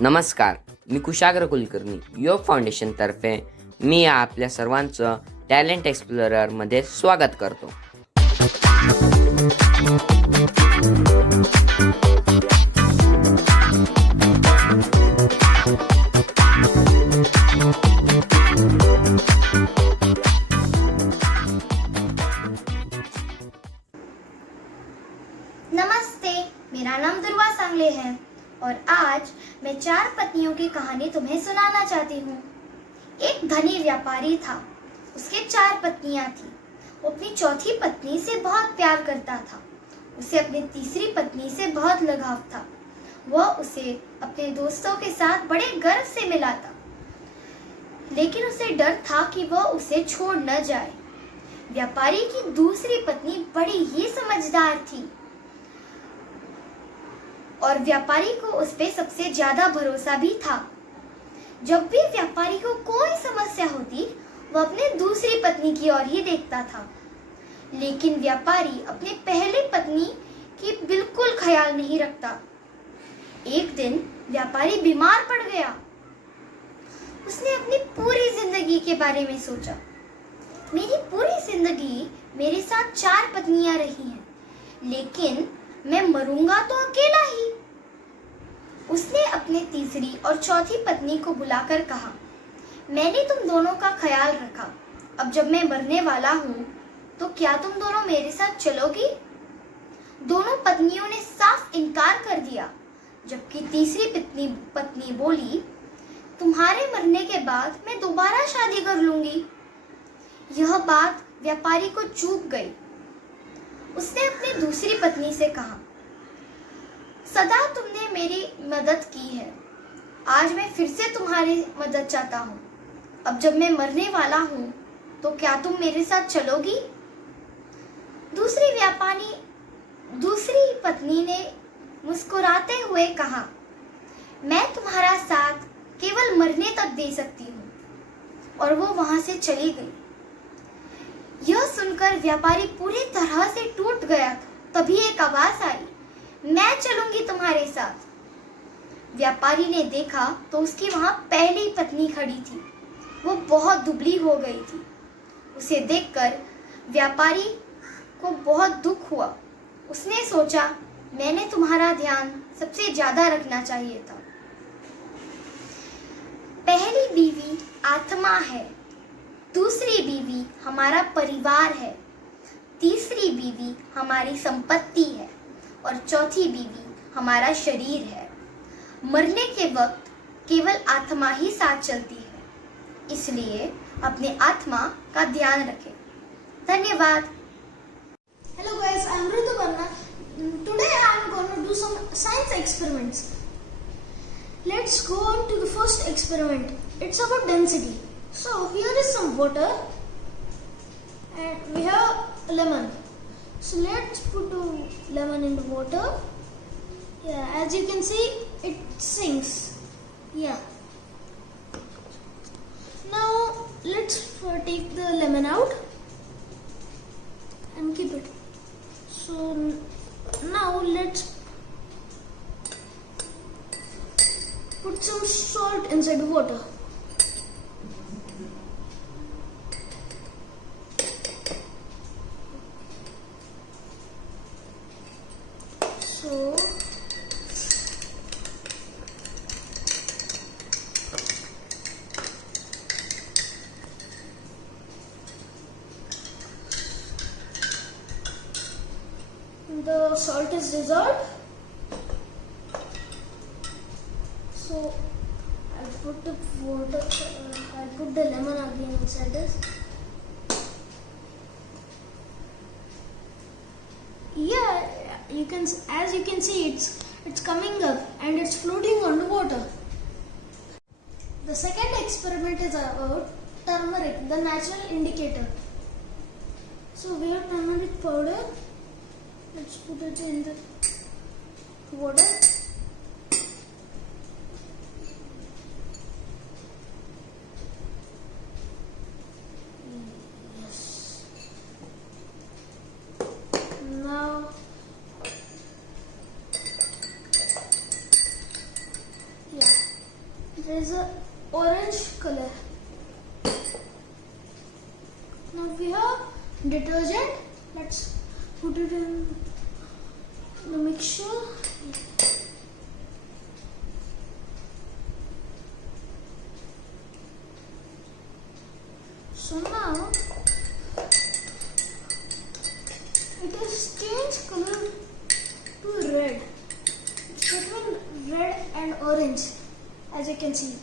नमस्कार, मी कुशाग्र कुलकर्णी. योग फाउंडेशन तर्फे मी आपल्या सर्वांचं टॅलेंट एक्सप्लोरर मध्ये स्वागत करतो. नमस्ते, मेरा नाम दुर्वा सांगले है और आज मैं 4 पत्नियों की कहानी तुम्हें सुनाना चाहती हूँ. एक धनी व्यापारी था. उसके 4 पत्नियां थी. वो अपनी चौथी पत्नी से बहुत प्यार करता था. उसे अपनी तीसरी पत्नी से बहुत लगाव था. वह उसे अपने दोस्तों के साथ बड़े गर्व से मिलाता, लेकिन उसे डर था कि वह उसे छोड़ न जाए. व्यापारी की दूसरी पत्नी बड़ी ही समझदार थी और व्यापारी को उस पे सबसे ज्यादा भरोसा भी था. जब भी व्यापारी को कोई समस्या होती, वह अपने दूसरी पत्नी की ओर ही देखता था. लेकिन व्यापारी अपनी पहली पत्नी की बिल्कुल ख्याल नहीं रखता. एक दिन व्यापारी बीमार पड़ गया. उसने अपनी पूरी जिंदगी के बारे में सोचा. मेरी पूरी जिंदगी मेरे साथ 4 पत्नियां रही हैं, लेकिन मैं मरूंगा तो अकेला ही. उसने अपने तीसरी और चौथी पत्नी को बुलाकर कहा, मैंने तुम दोनों का ख्याल रखा. अब जब मैं मरने वाला हूँ, तो क्या तुम दोनों मेरे साथ चलोगी? दोनों पत्नियों ने साफ इनकार कर दिया, जबकि तीसरी पत्नी बोली, तुम्हारे मरने के बाद मैं दोबारा शादी कर लूंगी. यह बात व्यापारी को चूक गई. उसने अपनी दूसरी पत्नी से कहा, सदा तुमने मेरी मदद की है. आज मैं फिर से तुम्हारी मदद चाहता हूँ. अब जब मैं मरने वाला हूँ, तो क्या तुम मेरे साथ चलोगी? दूसरी पत्नी ने मुस्कुराते हुए कहा, मैं तुम्हारा साथ केवल मरने तक दे सकती हूँ. और वो वहां से चली गई. यह सुनकर व्यापारी पूरी तरह से टूट गया था. तभी एक आवाज आई, मैं चलूंगी तुम्हारे साथ. व्यापारी ने देखा तो उसकी वहां पहली पत्नी खड़ी थी. वो बहुत दुबली हो गई थी. उसे देखकर व्यापारी को बहुत दुख हुआ. उसने सोचा, मैंने तुम्हारा ध्यान सबसे ज्यादा रखना चाहिए था. पहली बीवी आत्मा है, दूसरी बीवी हमारा परिवार है, तीसरी बीवी हमारी संपत्ति है और चौथी बीवी हमारा शरीर है. मरने के वक्त केवल आत्मा ही साथ चलती है, इसलिए अपने आत्मा का ध्यान रखें. धन्यवाद. Hello guys, I am Rituparna. Today I am going to do some science experiments. Let's go on to the first experiment. It's about density. So here is some water and we have a lemon. So let's put the lemon in the water. Yeah, as you can see, it sinks. Yeah. Now let's take the lemon out and keep it. So now let's put some salt inside the water. So the salt is dissolved. So I put the water. I put the lemon again inside this. Yeah, as you can see, it's coming up and it's floating on the water. The second experiment is about turmeric, the natural indicator. So we have turmeric powder. Let's put it in the water. there is a orange color. Now we have detergent. Let's put it in the mixture. So now it has changed color to red. It's between red and orange, as you can see.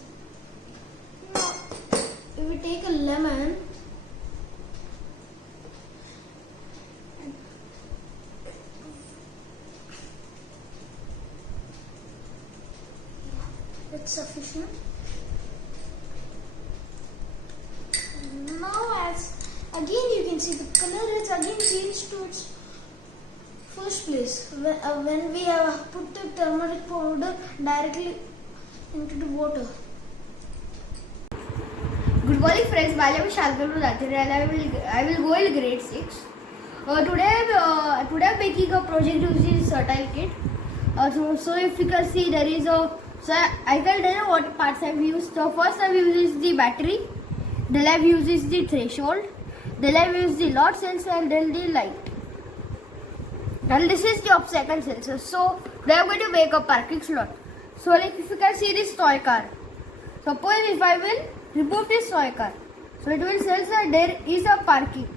Now, if we take a lemon and it's sufficient. Now, as again you can see the color is again changed to its first place when we have put the turmeric powder directly into the water. Good morning, friends. My name is Shantanu Rathore and I will go in grade 6. Today I'm making a project using Certile kit. So if you can see, there is a. So I can tell you what parts I've used. So first I've used the battery. Then I've used the threshold. Then I've used the lot sensor and then the light. And this is the obstacle sensor. So they are going to make a parking slot. So like if you can see this toy car. Suppose if I will remove this toy car, so it will sense that there is a parking.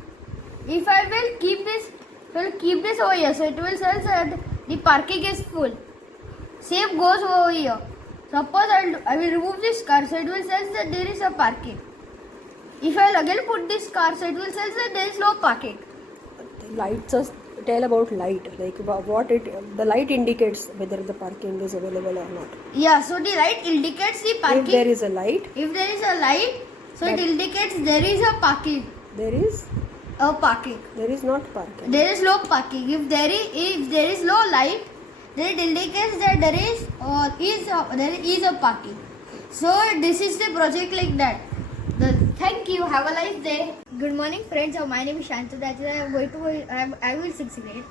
If I will keep this, over here, so it will sense that the parking is full. Same goes over here. Suppose I will remove this car, so it will sense that there is a parking. If I will again put this car, so it will sense that there is no parking. Lights us tell about light, like what the light indicates whether the parking is available or not. Yeah, so the light indicates the parking. If there is a light, so it indicates there is a parking. there is There is not parking. There is no parking. If there is no light, then it indicates that there is a parking. So this is the project like that. Thank you. Have a nice day. Good morning, friends. My name is Shantanu Rathore. I will 6th grade.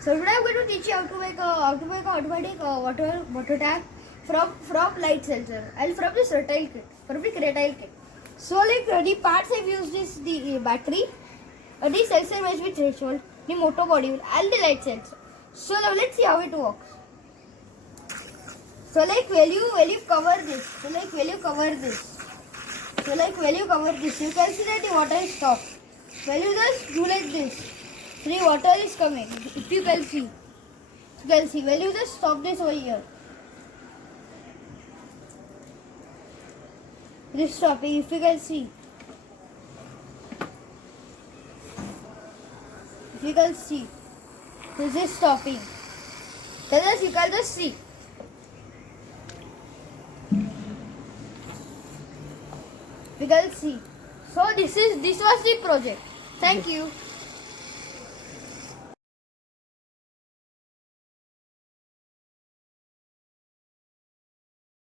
So today I'm going to teach you how to make automatic water tap from light sensor and from the Certile kit, from the Certile kit. So like the parts I've used is the battery, the sensor mesh with threshold, the motor module and the light sensor. So now let's see how it works. So like when you cover this, you can see that the water is stopped. When you just do like this, so the water is coming. If you can see, when you just stop this over here, it is stopping. If you can see, this is stopping. Then you can just see. We can see. So this was the project. Thank you.